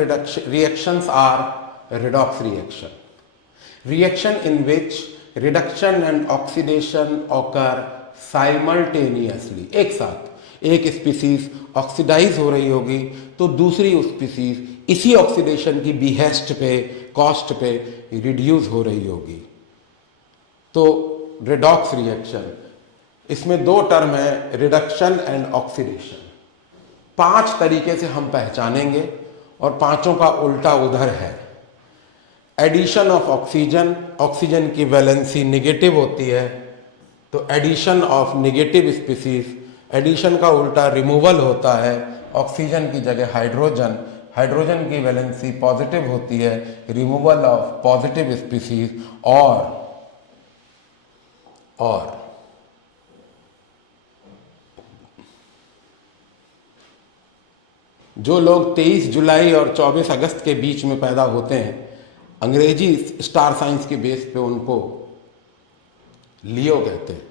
reactions are redox reaction. Reaction in which reduction and oxidation occur simultaneously. एक साथ एक स्पीसीज ऑक्सीडाइज हो रही होगी तो दूसरी स्पीसीज इसी ऑक्सीडेशन की बिहेस्ट पे, कॉस्ट पे रिड्यूस हो रही होगी। तो रेडॉक्स रिएक्शन, इसमें दो टर्म है, रिडक्शन एंड ऑक्सीडेशन। 5 तरीके से हम पहचानेंगे और पांचों का उल्टा उधर है। एडिशन ऑफ ऑक्सीजन, ऑक्सीजन की वैलेंसी नेगेटिव होती है, तो addition of negative species, addition का उल्टा रिमूवल होता है। ऑक्सीजन की जगह हाइड्रोजन, हाइड्रोजन की वैलेंसी पॉजिटिव होती है, रिमूवल ऑफ पॉजिटिव स्पीसीज। और जो लोग 23 जुलाई और 24 अगस्त के बीच में पैदा होते हैं, अंग्रेजी स्टार साइंस के बेस पे उनको लियो कहते हैं।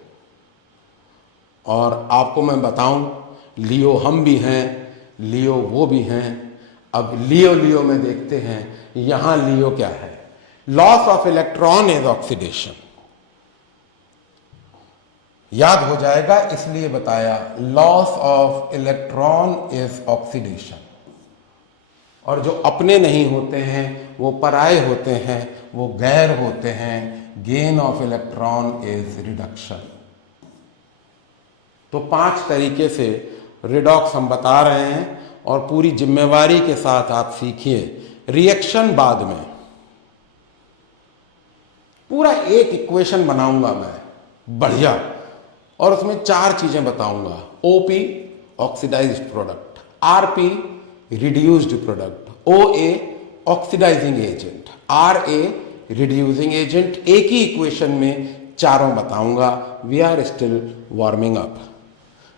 और आपको मैं बताऊं, लियो हम भी हैं, लियो वो भी हैं। अब लियो में देखते हैं, यहां लियो क्या है। Loss of electron is oxidation, याद हो जाएगा इसलिए बताया, loss of electron is oxidation. और जो अपने नहीं होते हैं वो पराये होते हैं, वो गैर होते हैं। Gain of electron is reduction. तो 5 तरीके से रिडॉक्स हम बता रहे हैं और पूरी जिम्मेवारी के साथ आप सीखिए। रिएक्शन बाद में, पूरा एक इक्वेशन बनाऊंगा मैं बढ़िया, और उसमें 4 चीजें बताऊंगा। OP oxidised product, RP reduced product, OA oxidising agent, RA reducing agent. एक ही इक्वेशन में चारों बताऊंगा। We are still warming up.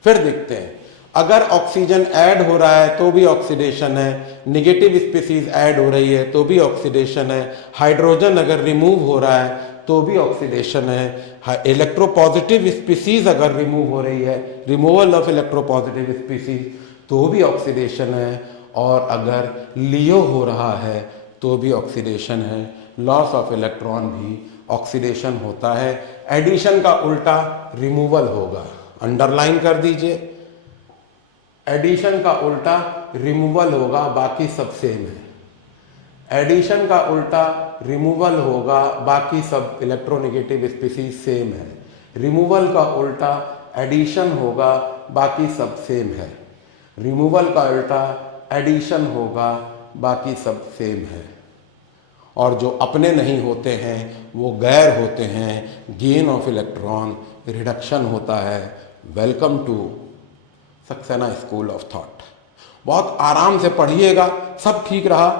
फिर देखते हैं, अगर ऑक्सीजन ऐड हो रहा है तो भी ऑक्सीडेशन है, नेगेटिव स्पीसीज ऐड हो रही है तो भी ऑक्सीडेशन है, हाइड्रोजन अगर रिमूव हो रहा है तो भी ऑक्सीडेशन है, इलेक्ट्रोपॉजिटिव स्पीसीज अगर रिमूव हो रही है, रिमूवल ऑफ इलेक्ट्रोपॉजिटिव स्पीसीज, तो भी ऑक्सीडेशन है। और अगर लियो हो रहा है तो भी ऑक्सीडेशन है। लॉस ऑफ इलेक्ट्रॉन भी ऑक्सीडेशन होता है। एडिशन का उल्टा रिमूवल होगा, अंडरलाइन कर दीजिए। एडिशन का उल्टा रिमूवल होगा, बाकी सब सेम है। एडिशन का उल्टा रिमूवल होगा, बाकी सब इलेक्ट्रोनेगेटिव स्पीसीज सेम है। रिमूवल का उल्टा एडिशन होगा, बाकी सब सेम है। रिमूवल का उल्टा एडिशन होगा, बाकी सब सेम है। और जो अपने नहीं होते हैं वो गैर होते हैं। गेन ऑफ इलेक्ट्रॉन, रिडक्शन होता है। Welcome to Saxena school of thought. बहुत आराम से पढ़िएगा। सब ठीक रहा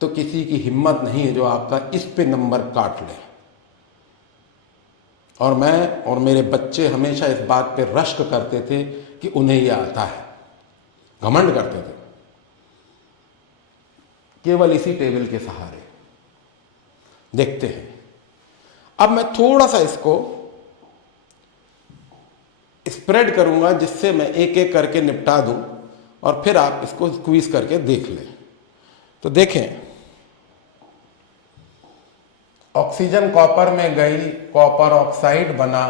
तो किसी की हिम्मत नहीं है जो आपका इस पे नंबर काट ले। और मैं और मेरे बच्चे हमेशा इस बात पे रश्क करते थे कि उन्हें यह आता है, घमंड करते थे, केवल इसी टेबल के सहारे। देखते हैं। अब मैं थोड़ा सा इसको स्प्रेड करूंगा जिससे मैं एक एक करके निपटा दूं और फिर आप इसको स्क्वीज करके देख लें। तो देखें, ऑक्सीजन कॉपर में गई, कॉपर ऑक्साइड बना,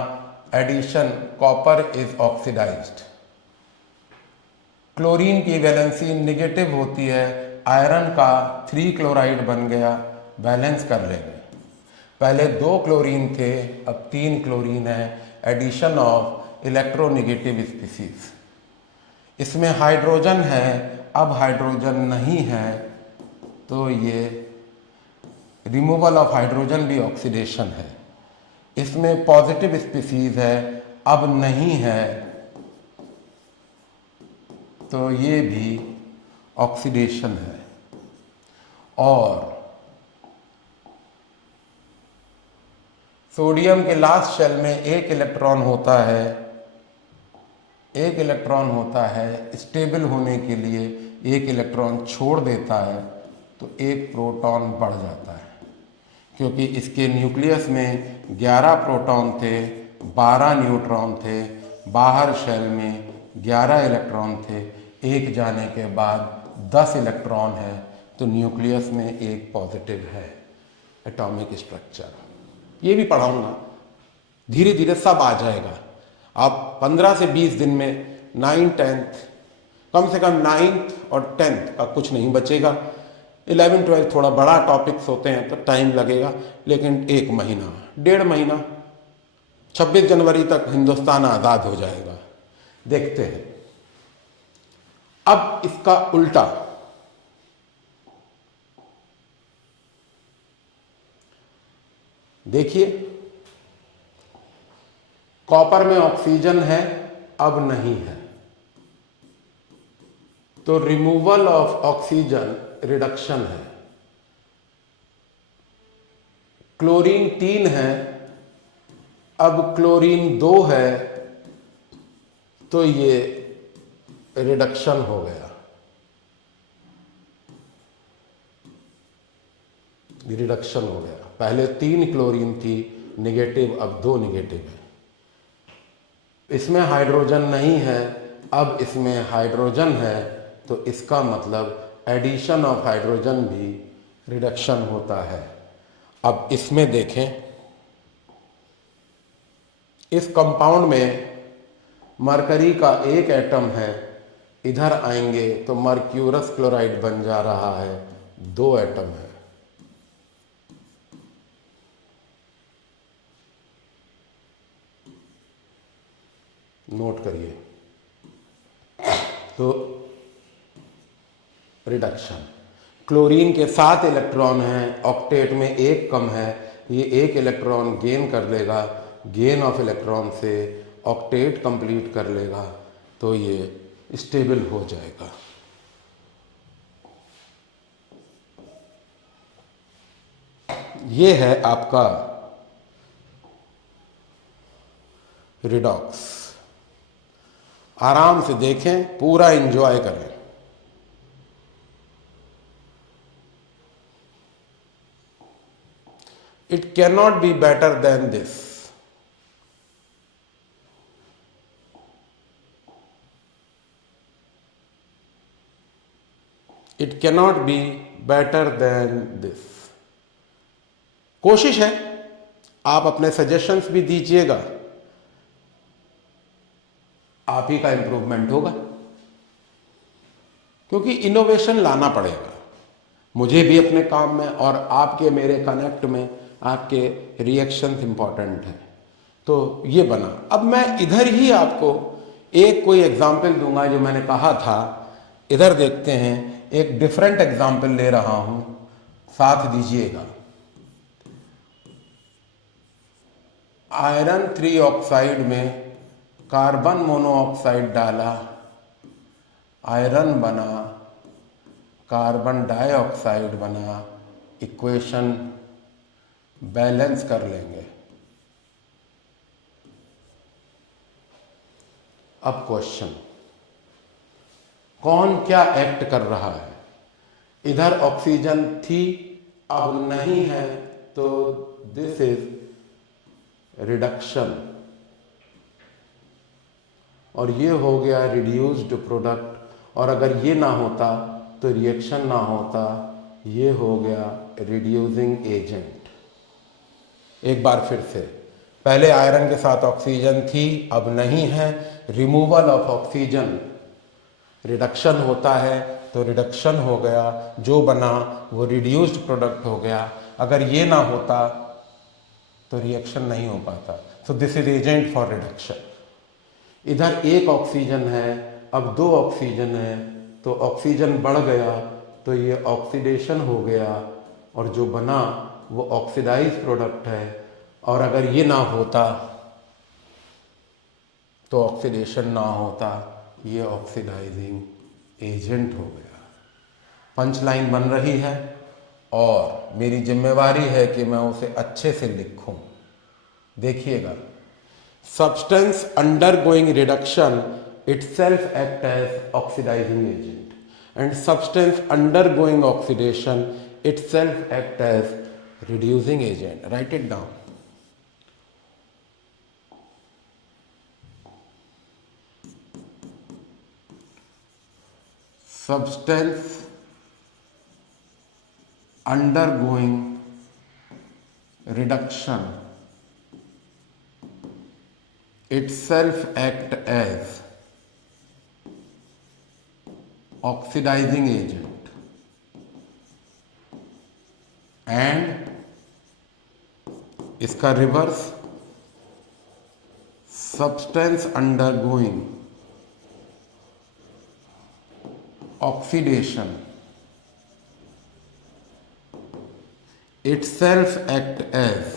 addition copper is oxidised. Chlorine की वैलेंसी निगेटिव होती है, आयरन का 3 क्लोराइड बन गया, बैलेंस कर लेंगे। पहले 2 क्लोरीन थे, अब 3 क्लोरीन है, एडिशन ऑफ इलेक्ट्रोनेगेटिव स्पीसीज। इसमें हाइड्रोजन है, अब हाइड्रोजन नहीं है, तो ये रिमूवल ऑफ हाइड्रोजन भी ऑक्सीडेशन है। इसमें पॉजिटिव स्पीसीज है, अब नहीं है, तो ये भी ऑक्सीडेशन है। और सोडियम के लास्ट शेल में एक इलेक्ट्रॉन होता है, एक इलेक्ट्रॉन होता है, स्टेबल होने के लिए एक इलेक्ट्रॉन छोड़ देता है तो एक प्रोटॉन बढ़ जाता है, क्योंकि इसके न्यूक्लियस में 11 प्रोटॉन थे, 12 न्यूट्रॉन थे, बाहर शेल में 11 इलेक्ट्रॉन थे, एक जाने के बाद 10 इलेक्ट्रॉन है, तो न्यूक्लियस में एक पॉजिटिव है। एटॉमिक स्ट्रक्चर ये भी पढ़ाऊंगा, धीरे धीरे सब आ जाएगा। आप 15 से 20 दिन में 9th 10th, कम से कम 9th और 10th का कुछ नहीं बचेगा। 11 12 थोड़ा बड़ा टॉपिक्स होते हैं तो टाइम लगेगा, लेकिन 1 महीना 1.5 महीना 26 जनवरी तक हिंदुस्तान आज़ाद हो जाएगा। देखते हैं। अब इसका उल्टा, देखिए, कॉपर में ऑक्सीजन है, अब नहीं है, तो रिमूवल ऑफ ऑक्सीजन रिडक्शन है। क्लोरीन 3 है, अब क्लोरीन 2 है, तो ये रिडक्शन हो गया, रिडक्शन हो गया। पहले 3 क्लोरीन थी निगेटिव, अब 2 निगेटिव है। इसमें हाइड्रोजन नहीं है, अब इसमें हाइड्रोजन है, तो इसका मतलब एडिशन ऑफ हाइड्रोजन भी रिडक्शन होता है। अब इसमें देखें, इस कंपाउंड में मरकरी का एक एटम है, इधर आएंगे तो मर्क्यूरस क्लोराइड बन जा रहा है, 2 एटम है। नोट करिए, तो रिडक्शन। क्लोरीन के 7 इलेक्ट्रॉन हैं, ऑक्टेट में 1 कम है, ये 1 इलेक्ट्रॉन गेन कर लेगा, गेन ऑफ इलेक्ट्रॉन से ऑक्टेट कंप्लीट कर लेगा, तो ये स्टेबल हो जाएगा। ये है आपका रिडॉक्स। आराम से देखें, पूरा एंजॉय करें। It cannot be better than this. It cannot be better than this. कोशिश है, आप अपने सजेशंस भी दीजिएगा। आप ही का इंप्रूवमेंट होगा, क्योंकि इनोवेशन लाना पड़ेगा मुझे भी अपने काम में, और आपके मेरे कनेक्ट में आपके रिएक्शंस इंपॉर्टेंट हैं। तो ये बना। अब मैं इधर ही आपको एक कोई एग्जाम्पल दूंगा जो मैंने कहा था। इधर देखते हैं, एक डिफरेंट एग्जाम्पल ले रहा हूं, साथ दीजिएगा। आयरन 3 ऑक्साइड में कार्बन मोनोऑक्साइड डाला, आयरन बना, कार्बन डाइऑक्साइड बना, इक्वेशन बैलेंस कर लेंगे। अब क्वेश्चन, कौन क्या एक्ट कर रहा है? इधर ऑक्सीजन थी, अब नहीं है, तो दिस इज रिडक्शन, और ये हो गया रिड्यूस्ड प्रोडक्ट। और अगर ये ना होता तो रिएक्शन ना होता, ये हो गया रिड्यूसिंग एजेंट। एक बार फिर से, पहले आयरन के साथ ऑक्सीजन थी, अब नहीं है, रिमूवल ऑफ ऑक्सीजन, रिडक्शन होता है, तो रिडक्शन हो गया, जो बना वो रिड्यूस्ड प्रोडक्ट हो गया। अगर ये ना होता तो रिएक्शन नहीं हो पाता। So this is agent for reduction. इधर एक ऑक्सीजन है, अब 2 ऑक्सीजन है, तो ऑक्सीजन बढ़ गया, तो ये ऑक्सीडेशन हो गया, और जो बना वो ऑक्सीडाइज प्रोडक्ट है। और अगर ये ना होता तो ऑक्सीडेशन ना होता, ये ऑक्सीडाइजिंग एजेंट हो गया। पंच लाइन बन रही है, और मेरी जिम्मेवारी है कि मैं उसे अच्छे से लिखूं। देखिएगा, substance undergoing reduction itself act as oxidizing agent, and substance undergoing oxidation itself act as reducing agent. Write it down. Substance undergoing reduction itself act as oxidizing agent, and इसका reverse, substance undergoing oxidation itself act as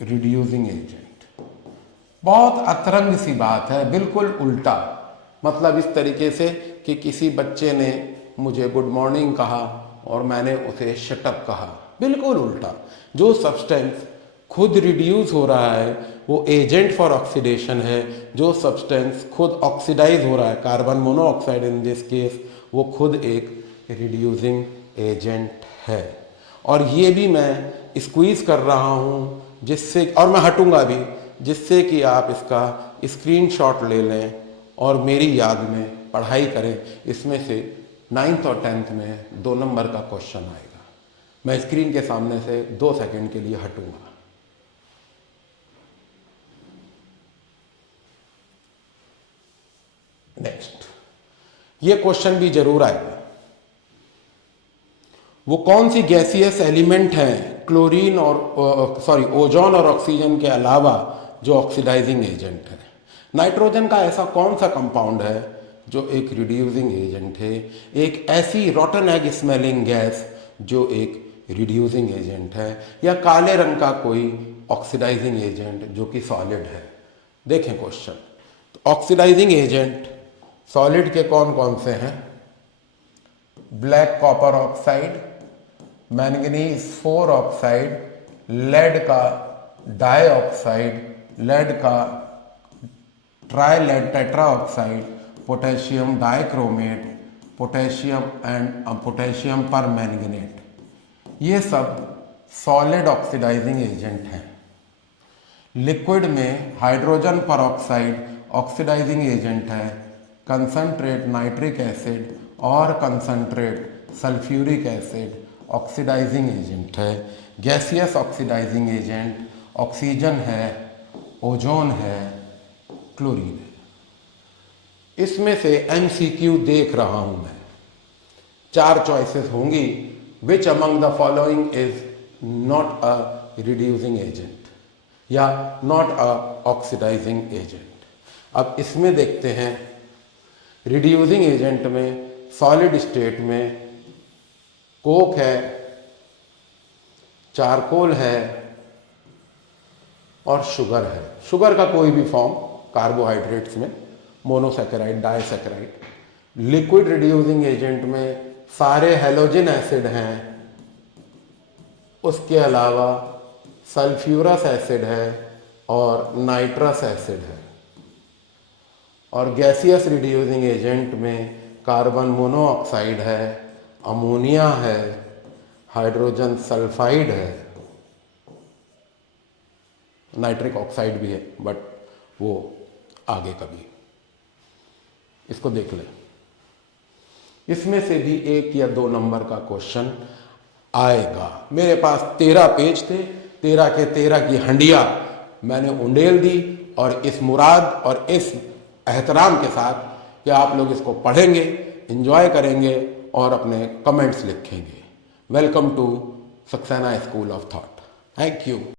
reducing agent. बहुत अतरंग सी बात है, बिल्कुल उल्टा। मतलब इस तरीके से कि किसी बच्चे ने मुझे गुड मॉर्निंग कहा और मैंने उसे शट अप कहा, बिल्कुल उल्टा। जो सब्सटेंस खुद रिड्यूस हो रहा है वो एजेंट फॉर ऑक्सीडेशन है, जो सब्सटेंस खुद ऑक्सीडाइज हो रहा है, carbon monoxide in this case, वो खुद एक रिड्यूसिंग एजेंट है। और ये भी मैं स्क्वीज कर रहा हूँ जिससे, और मैं हटूंगा भी, जिससे कि आप इसका स्क्रीनशॉट ले लें और मेरी याद में पढ़ाई करें। इसमें से 9th और 10th में 2 नंबर का क्वेश्चन आएगा। मैं स्क्रीन के सामने से 2 सेकंड के लिए हटूंगा। नेक्स्ट, ये क्वेश्चन भी जरूर आएगा। वो कौन सी गैसियस एलिमेंट है क्लोरीन और ओजोन और ऑक्सीजन के अलावा जो ऑक्सीडाइजिंग एजेंट है? नाइट्रोजन का ऐसा कौन सा कंपाउंड है जो एक रिड्यूसिंग एजेंट है? एक ऐसी रॉटन एग स्मेलिंग गैस जो एक रिड्यूसिंग एजेंट है, या काले रंग का कोई ऑक्सीडाइजिंग एजेंट जो कि सॉलिड है? देखें क्वेश्चन। तो ऑक्सीडाइजिंग एजेंट सॉलिड के कौन कौन से हैं? Black copper oxide, manganese 4 oxide, lead का डाइऑक्साइड, लेड का trilead tetra oxide, potassium dichromate, potassium and potassium permanganate, ये सब सॉलिड ऑक्सीडाइजिंग एजेंट हैं। लिक्विड में hydrogen peroxide oxidizing agent है, कंसंट्रेट नाइट्रिक एसिड और concentrate sulphuric acid oxidizing agent है। Gaseous oxidizing agent oxygen है ozone है, chlorine है। इसमें से MCQ देख रहा हूं मैं, 4 चॉइसेस होंगी। Which among the following is not a reducing agent या नॉट अ ऑक्सीडाइजिंग एजेंट। अब इसमें देखते हैं, रिड्यूसिंग एजेंट में सॉलिड स्टेट में कोक है, चारकोल है और शुगर है। शुगर का कोई भी फॉर्म कार्बोहाइड्रेट्स में, monosaccharide, disaccharide. Liquid reducing agent में सारे हैलोजन एसिड हैं, उसके अलावा सल्फ्यूरस एसिड है और नाइट्रस एसिड है। और गैसियस रिड्यूसिंग एजेंट में कार्बन मोनोऑक्साइड है, अमोनिया है, हाइड्रोजन सल्फाइड है, नाइट्रिक ऑक्साइड भी है, बट वो आगे कभी। इसको देख लें, इसमें से भी 1 या 2 नंबर का क्वेश्चन आएगा। मेरे पास 13 पेज थे, 13 के 13 की हंडिया मैंने उंडेल दी, और इस मुराद और इस एहतराम के साथ कि आप लोग इसको पढ़ेंगे, एंजॉय करेंगे और अपने कमेंट्स लिखेंगे। Welcome to Saxena school of thought. Thank you.